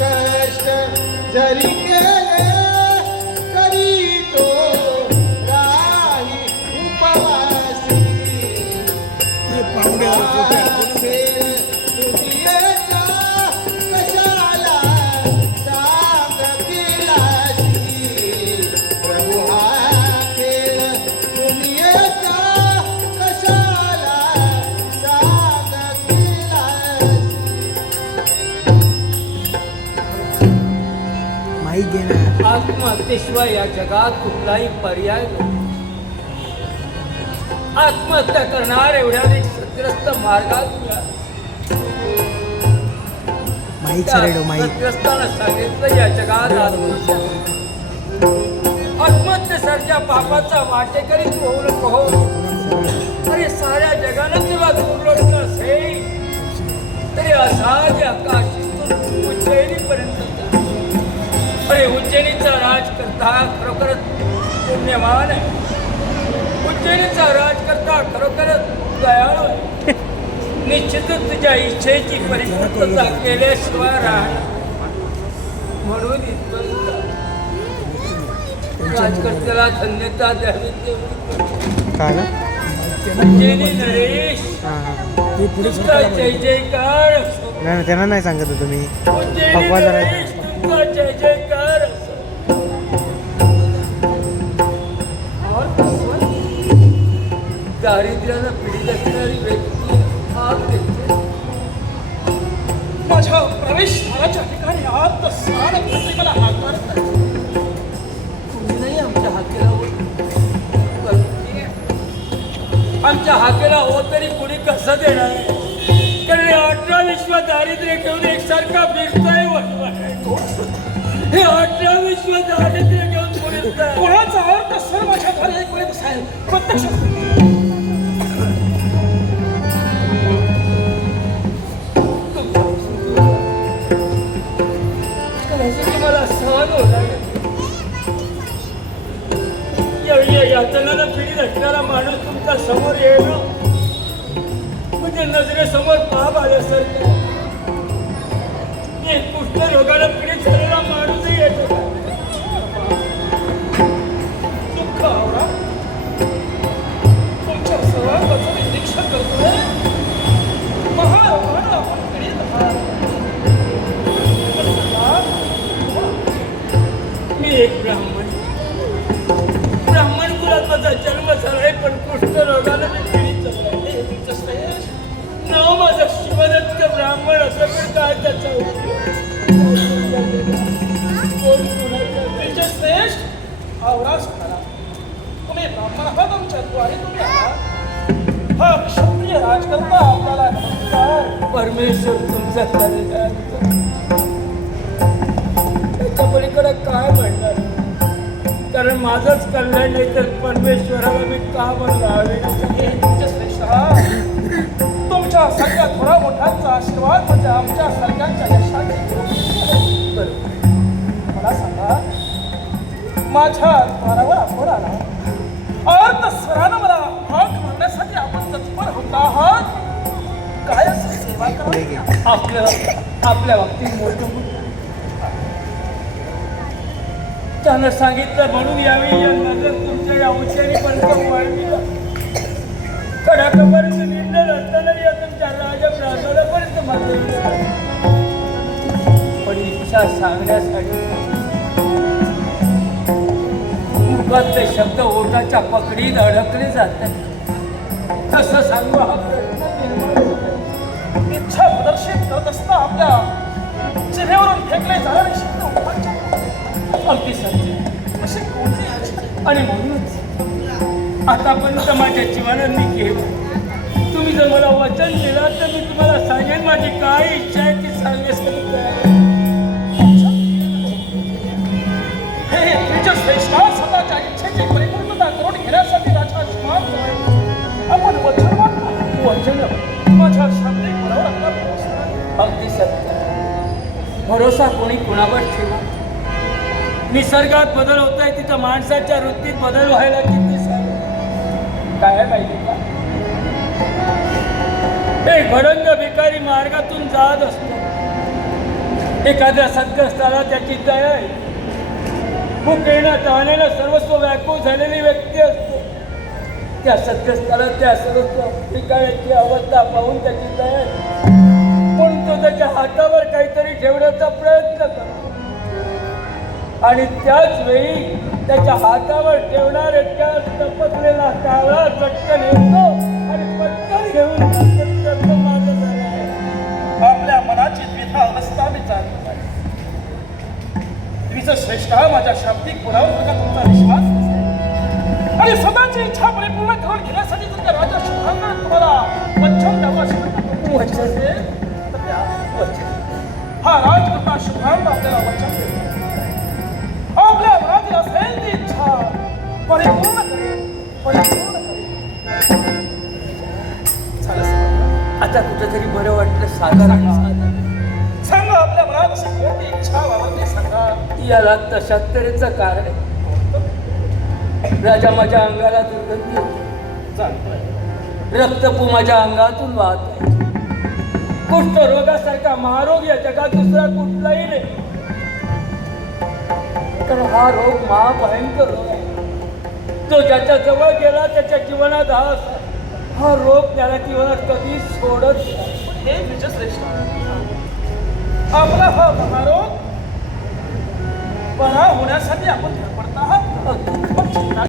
कष्ट जरी केले तरी तो राही उपवासी तुझीचा कशाला सांग केलासी प्रभू हा खेळ तुझीचा कशाला सांग केलासी आत्महत्येशिवाय या जगात कुठलाही पर्याय नाही. आत्महत्या करणार एवढ्या सत्रस्त मार्गात सत्रस्ताला सांगितलं या जगात आत्महत्येसारख्या पापाचा वाटेकरी तू होऊ नको. अरे साऱ्या जगानं तुला दुर्लक्ष असेल तरी असाध्य आकाशातून उज्जैनीपर्यंत. अरे उज्जैनीचा राजकर्ता खरोखरच पुण्यवान आहे. उज्जैनीचा राजकर्ता खरोखरच दयाळू आहे. निश्चितच तुझ्या इच्छेची परिपूर्तता केल्याशिवाय राहणार. म्हणून राजकर्त्याला धन्यता द्यावी. उज्जैनी नरेश तुमचा जय जयकार. नाही त्यांना नाही सांगत तुम्ही. उज्जैनी नरेश तुमचा जय जयकार. दारिद्र्याला पीडित असणारी व्यक्ती माझ्या प्रवेशद्वाराच्या ठिकाणी आत स्नान करते मला हात तुम्ही नाही आमच्या हाकेला होत. आमच्या हाकेला हो तरी कुणी कसं देणार. कारण 18 विश्व दारिद्र्य घेऊन एकसारखा फिरतोय. हे 18 विश्व दारिद्र्य घेऊन फिरतोय. कोणाचा अर्थ सर माझ्या घरी एक वेळ दिसाय प्रत्यक्ष मला सहन होणार. यातनाला पीडित असणारा माणूस तुमच्या समोर येणं म्हणजे नजरेसमोर पाप आल्यासारखं. एक कुष्ठरोगाला पीडित झालेला माणूसही येतो. दुःख आवडा तुमच्या सर्वांचं निरीक्षण करतोय. महारोगानं आपण पीडित आहात. मी एक ब्राह्मण कुलात माझा जन्म झालाय. पण कुष्ठरोगाला मी पीडित झालाय. नाव माझं शिवदत्त ब्राह्मण असं पण काय त्याचा श्रेष्ठ आवरास करा. तुम्ही ब्राह्मण आहात आमच्याद्वारे तुम्ही आहात. हा क्षत्रिय राजकर्ता आपल्याला नमस्कार. परमेश्वर तुमचा कल्याण. त्याच्या पलीकडे काय म्हणणार. कारण माझंच कल्याण नाही तर परमेश्वराला मी का म्हणावे. तुमच्या सगळ्या थोडा मोठ्यांचा आशीर्वाद म्हणजे आमच्या सगळ्यांच्या यशाची. मला सांगा माझ्या द्वारावर आपण आला अर्थ सरानं मला हाक मारण्यासाठी आपण तत्पर होत आहात. काय असं सेवा करा आपल्या बाबतीत मोठं त्यानं सांगितलं म्हणून यावेळी या नजर तुमच्या या उच्चारीपर्यंत वाढली. कडाकापर्यंत निर्णय असताना या तुमच्या राजप्रासादापर्यंत माझं पण इच्छा सांगण्यासाठी मुखात ते शब्द ओठाच्या पकडीत अडकले जातात. कसं सांगू हा प्रश्न निर्माण होतो. इच्छा प्रदर्शित करत असता आपल्या जिभेवरून फेकले जाणारे शब्द ओठांच्या अगदी सत्य असे कोणते आणि म्हणूनच आतापर्यंत माझ्या जीवनात मी केलं. तुम्ही जर मला वचन दिलं तर मी तुम्हाला सांगेन माझी काय इच्छा आहे ती सांगण्यासाठी हे श्रेष्ठा स्वतःच्या इच्छेची परिपूर्णता करून घेण्यासाठी राजा श्रीमान आपण वचन मागतो. वचन माझ्या शाब्दिक बरोबर आपला भरोसा. अगदी सत्य. भरोसा कोणी कुणावर ठेवा. निसर्गात बदल होत आहे तिथं माणसाच्या वृत्तीत बदल व्हायला किती काय माहिती का. एक भडंग भिकारी मार्गातून जात असतो. एखाद्या सद्ग्रस्ताला त्याची दया आहे. भुकेनं तहानेनं सर्वस्व व्याकुळ झालेली व्यक्ती असते. त्या सद्ग्रस्ताला त्या सर्वस्व ठिकाणाची अवस्था पाहून त्याची दया आहे. म्हणून तो त्याच्या हातावर काहीतरी ठेवण्याचा प्रयत्न करतो आणि त्याच वेळी त्याच्या हातावर ठेवणारे त्या तपसलेला कावळा चटकन येतो आणि पटकन घेऊन जातो. माझं झालं आहे. आपल्या मनाची द्विधा अवस्था मी जाणत आहे. द्विज श्रेष्ठ माझ्या शाब्दिक गुणावर बघा तुमचा विश्वास नसेल. आणि स्वतःची इच्छा परिपूर्ण करून घेण्यासाठी तुमच्या राजा शुभांगाने तुम्हाला वचन द्यावं असे म्हणतात. वचन असेल तर द्या वचन. हा राजकर्ता शुभांग आपल्याला वचन देतो. आपल्या मनातील असेल ती इच्छा परिपूर्ण करेल. परिपूर्ण करेल. झालं समजलं? आता कुठेतरी बरं वाटलं. साधारण सांगा आपल्या मनाची कोणती इच्छा वावरते सांगा. याला तशात्तरेचं कारण आहे. राजा माझ्या अंगाला दुर्गंधी होती. चालतंय. रक्तपू माझ्या अंगातून वाहत आहे. कुष्ठरोगासारखा महारोग या जगात दुसरा कुठलाही नाही. तर हा रोग महाभयंकर रोग आहे. जो ज्याच्या जवळ गेला त्याच्या जीवनात हा रोग त्याला जीवनात कधी सोडत नाही. हे द्विजश्रेष्ठ आपला हा महारोग बरा होण्यासाठी आपण धडपडत आहात.